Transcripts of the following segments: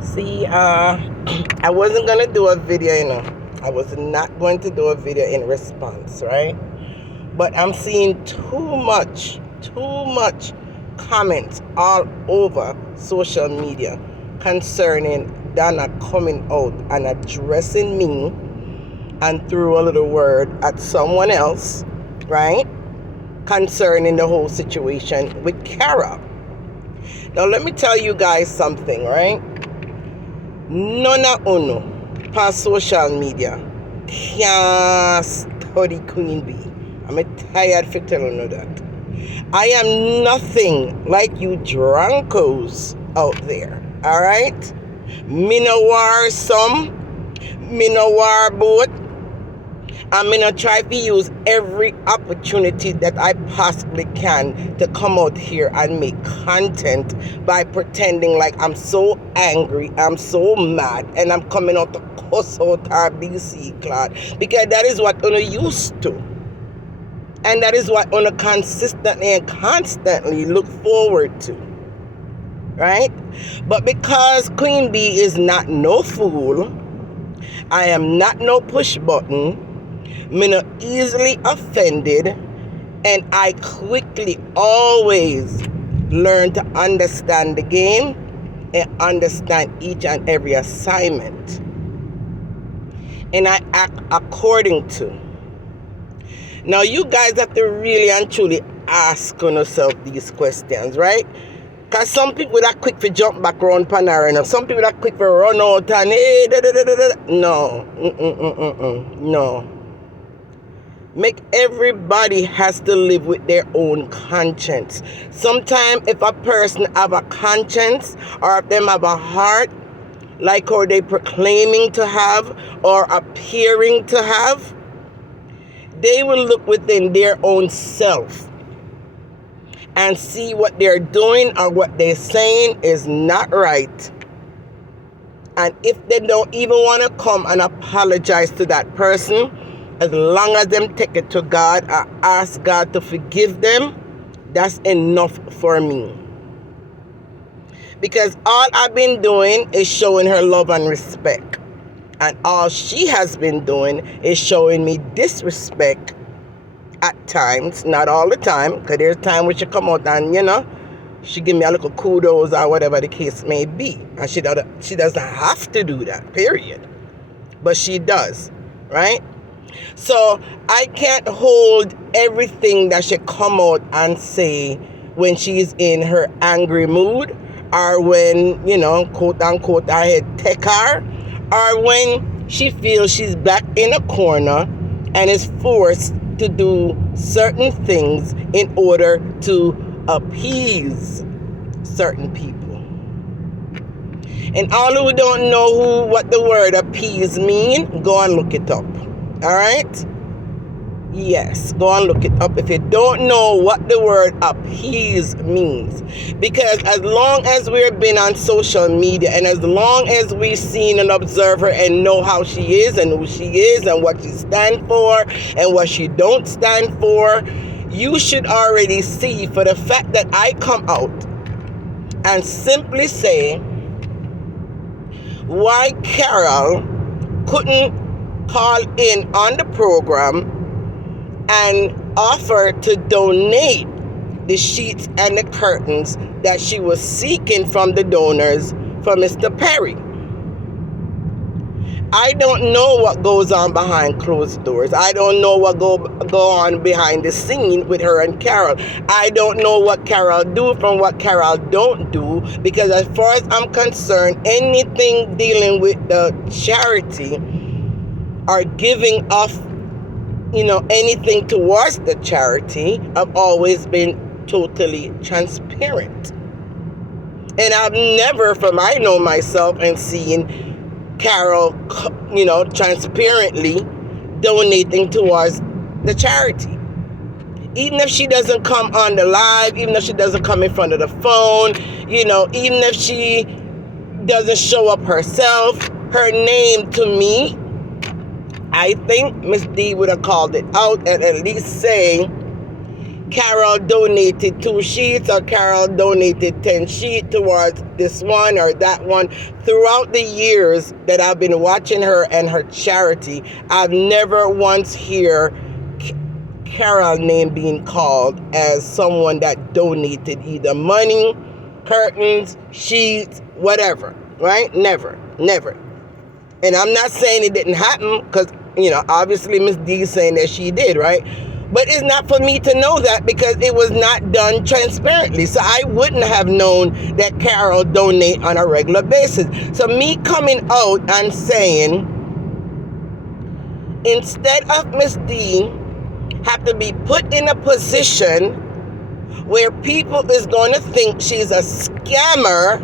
See, I wasn't going to do a video, I was not going to do a video in response, right? But I'm seeing too much comments all over social media concerning Donna coming out and addressing me and threw a little word at someone else, right? Concerning the whole situation with Carol. Now, let me tell you guys something, right? None of uno on social media can study Queen Bee. I'm tired for telling you that. I am nothing like you drunkos out there, all right? Me no war some, me no war both, and me no try to use every opportunity that I possibly can to come out here and make content by pretending like I'm so angry, I'm so mad, and I'm coming out to cuss out our BC clot, because that is what uno used to. And that is what uno consistently and constantly look forward to. Right? But because Queen Bee is not no fool, I am not no push button, me not easily offended, and I quickly always learn to understand the game and understand each and every assignment. And I act according to. Now you guys have to really and truly ask yourself these questions, right? Because some people that quick to jump back around Panara, some people that quick to run out and no. No. Make everybody has to live with their own conscience. Sometimes if a person have a conscience or if them have a heart, like how they proclaiming to have or appearing to have, they will look within their own self and see what they're doing or what they're saying is not right. And if they don't even want to come and apologize to that person, as long as them take it to God and ask God to forgive them, that's enough for me. Because all I've been doing is showing her love and respect. And all she has been doing is showing me disrespect at times, not all the time, because there's time when she come out and, she give me a little kudos or whatever the case may be. And she doesn't have to do that, period. But she does, right? So I can't hold everything that she come out and say when she's in her angry mood, or when, quote unquote, I had take her, or when she feels she's back in a corner and is forced to do certain things in order to appease certain people. And all who don't know what the word appease mean, go and look it up. All right? Yes, go and look it up if you don't know what the word appease means. Because as long as we've been on social media and as long as we've seen and observed her and know how she is and who she is and what she stands for and what she don't stand for, you should already see for the fact that I come out and simply say why Carol couldn't call in on the program and offer to donate the sheets and the curtains that she was seeking from the donors for Mr. Perry. I don't know what goes on behind closed doors. I don't know what go on behind the scene with her and Carol. I don't know what Carol do from what Carol don't do, because as far as I'm concerned, anything dealing with the charity or giving off anything towards the charity, I've always been totally transparent. And I've never, from I know myself and seeing Carol, transparently donating towards the charity. Even if she doesn't come on the live, even if she doesn't come in front of the phone, even if she doesn't show up herself, her name to me, I think Miss D would have called it out and at least say, Carol donated 2 sheets or Carol donated 10 sheets towards this one or that one. Throughout the years that I've been watching her and her charity, I've never once hear Carol name being called as someone that donated either money, curtains, sheets, whatever, right? Never. And I'm not saying it didn't happen because, obviously Miss D is saying that she did, right? But it's not for me to know that because it was not done transparently. So I wouldn't have known that Carol donate on a regular basis. So me coming out and saying, instead of Miss D have to be put in a position where people is going to think she's a scammer,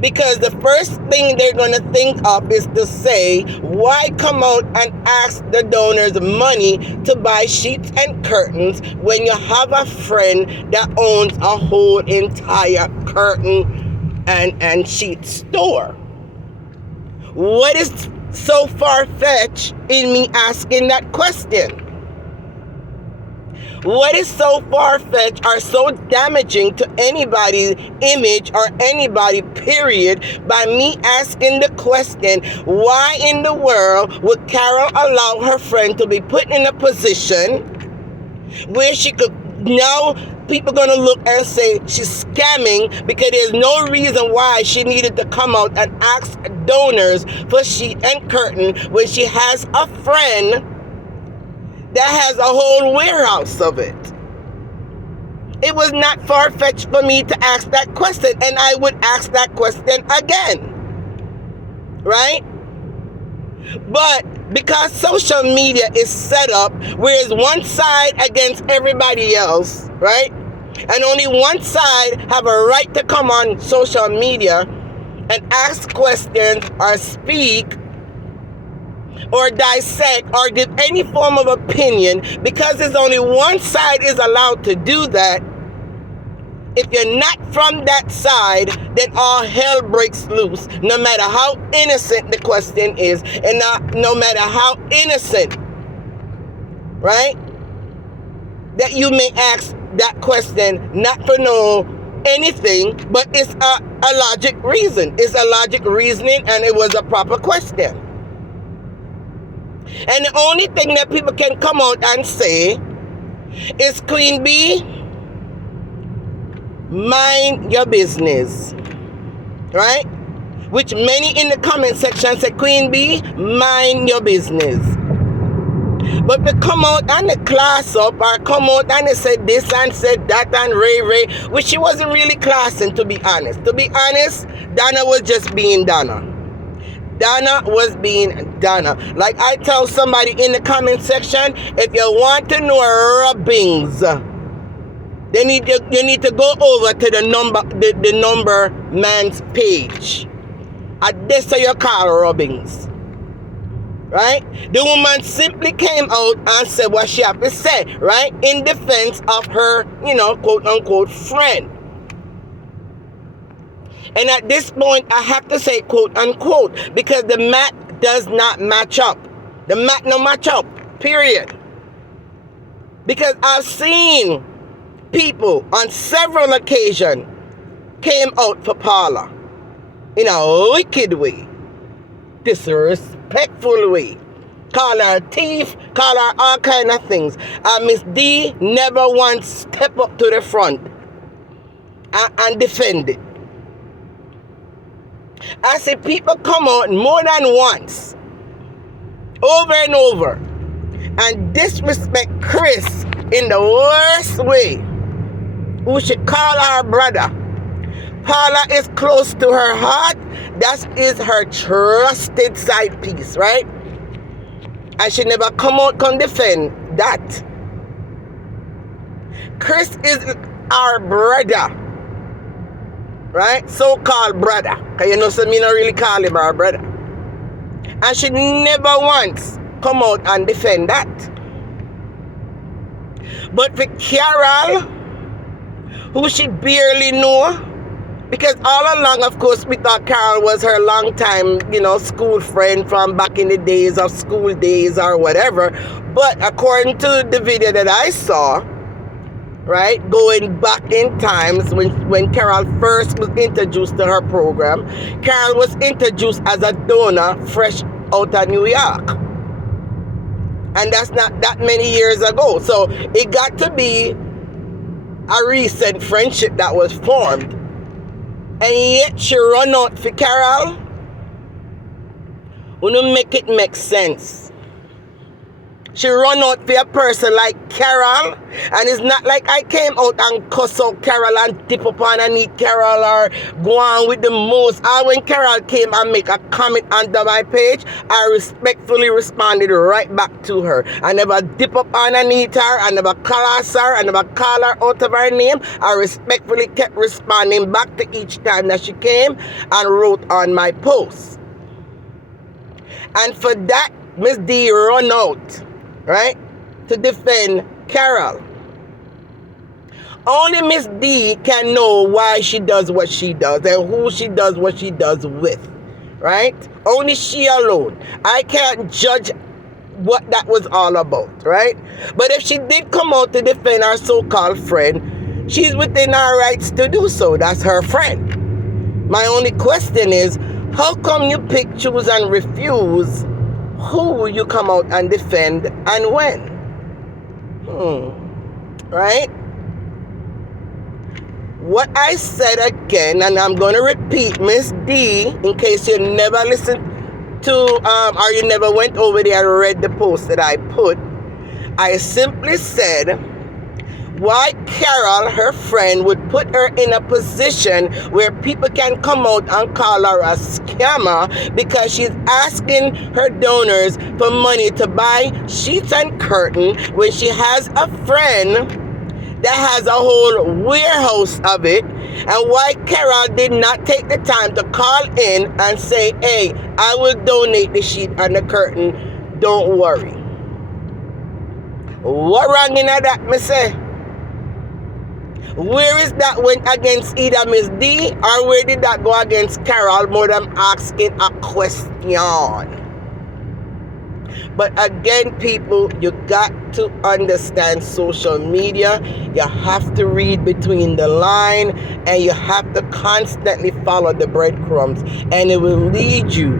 because the first thing they're going to think of is to say, why come out and ask the donors money to buy sheets and curtains when you have a friend that owns a whole entire curtain and sheet store? What is so far-fetched in me asking that question? What is so far-fetched or so damaging to anybody's image or anybody, period, by me asking the question, why in the world would Carol allow her friend to be put in a position where she could, now people going to look and say she's scamming because there's no reason why she needed to come out and ask donors for sheet and curtain when she has a friend that has a whole warehouse of it. It was not far-fetched for me to ask that question, and I would ask that question again, right? But because social media is set up where it's one side against everybody else, right? And only one side have a right to come on social media and ask questions or speak or dissect or give any form of opinion, because there's only one side is allowed to do that. If you're not from that side, then all hell breaks loose, no matter how innocent the question is, and no matter how innocent, right, that you may ask that question, not for no anything, but it's a logic reason. It's a logic reasoning, and it was a proper question. And the only thing that people can come out and say is, Queen B, mind your business, right? Which many in the comment section say, Queen B, mind your business. But to come out and the class up, or come out and they said this and said that and Ray, which she wasn't really classing, to be honest. To be honest, Donna was just being Donna. Donna was being Donna. Like I tell somebody in the comment section, if you want to know rubbings, then you need to go over to the number man's page. And this is your call rubbings. Right? The woman simply came out and said what she had to say, right? In defense of her, quote unquote friend. And at this point, I have to say, quote unquote, because the math does not match up. The math no match up, period. Because I've seen people on several occasions came out for Paula in a wicked way, disrespectful way. Call her a thief, call her all kind of things. And Miss D never once stepped up to the front and defend it. I see people come out more than once, over and over, and disrespect Chris in the worst way, who should call her brother. Paula is close to her heart. That is her trusted side piece, right? And she never come defend that. Chris is our brother. Right? So-called brother. Because so me not really call him our brother. And she never once come out and defend that. But for Carol, who she barely know, because all along, of course, we thought Carol was her long-time, school friend from back in the days of school days or whatever. But according to the video that I saw, right? Going back in times when Carol first was introduced to her program. Carol was introduced as a donor fresh out of New York. And that's not that many years ago. So it got to be a recent friendship that was formed. And yet she run out for Carol. We don't make it make sense. She run out for a person like Carol, and it's not like I came out and cuss out Carol and dip up underneath Carol or go on with the most. Or when Carol came and make a comment under my page, I respectfully responded right back to her. I never dip up underneath her, I never class her, I never call her out of her name. I respectfully kept responding back to each time that she came and wrote on my post. And for that, Miss D run out, right, to defend Carol. Only Miss D can know why she does what she does and who she does what she does with, right? Only she alone. I can't judge what that was all about, right? But if she did come out to defend her so-called friend, she's within her rights to do so. That's her friend. My only question is, how come you pick, choose, and refuse who you come out and defend and when? Right? What I said again, and I'm going to repeat, Miss D, in case you never listened to, or you never went over there and read the post that I put, I simply said, why Carol, her friend, would put her in a position where people can come out and call her a scammer because she's asking her donors for money to buy sheets and curtain when she has a friend that has a whole warehouse of it, and why Carol did not take the time to call in and say, hey, I will donate the sheet and the curtain, don't worry. What wrong in that, me say? Where is that went against either Miss D or where did that go against Carol? More than asking a question. But again, people, you got to understand social media. You have to read between the line and you have to constantly follow the breadcrumbs, and it will lead you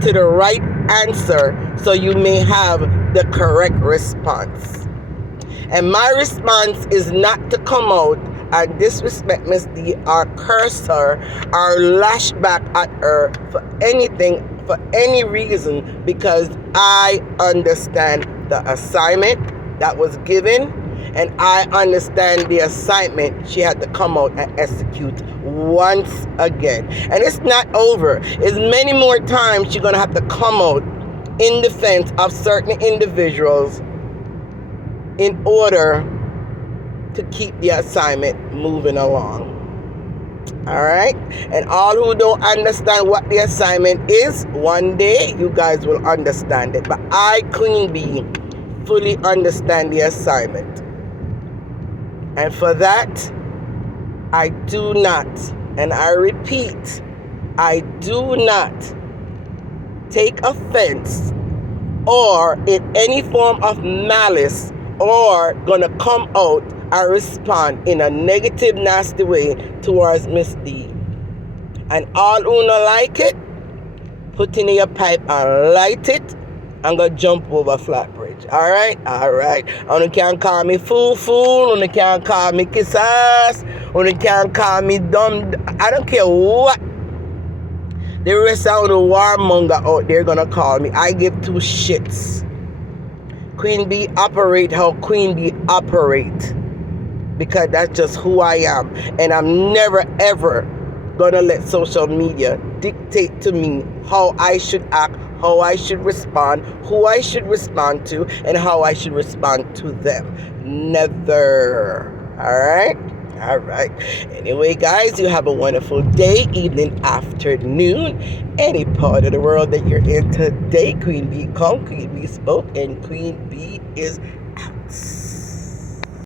to the right answer so you may have the correct response. And my response is not to come out and disrespect Miss D or curse her or lash back at her for anything, for any reason, because I understand the assignment that was given and I understand the assignment she had to come out and execute once again. And it's not over. It's many more times she's going to have to come out in defense of certain individuals in order to keep the assignment moving along. All right? And all who don't understand what the assignment is, one day you guys will understand it. But I, Queen Bee, fully understand the assignment. And for that, I do not, and I repeat, I do not take offense or in any form of malice or gonna come out and respond in a negative, nasty way towards Miss D. And all who don't like it, put in your pipe and light it and go jump over Flatbridge. Alright? Alright. And you can't call me fool, and you can't call me kiss ass, and you can't call me dumb. I don't care what the rest of the warmonger out there gonna call me. I give two shits. Queen Bee operate how Queen Bee operate, because that's just who I am. And I'm never ever gonna let social media dictate to me how I should act, how I should respond, who I should respond to, and how I should respond to them. Never. Alright? Alright. Anyway, guys, you have a wonderful day, evening, afternoon, any part of the world that you're in today. Queen Bee come, Queen Bee spoke, and Queen Bee is out.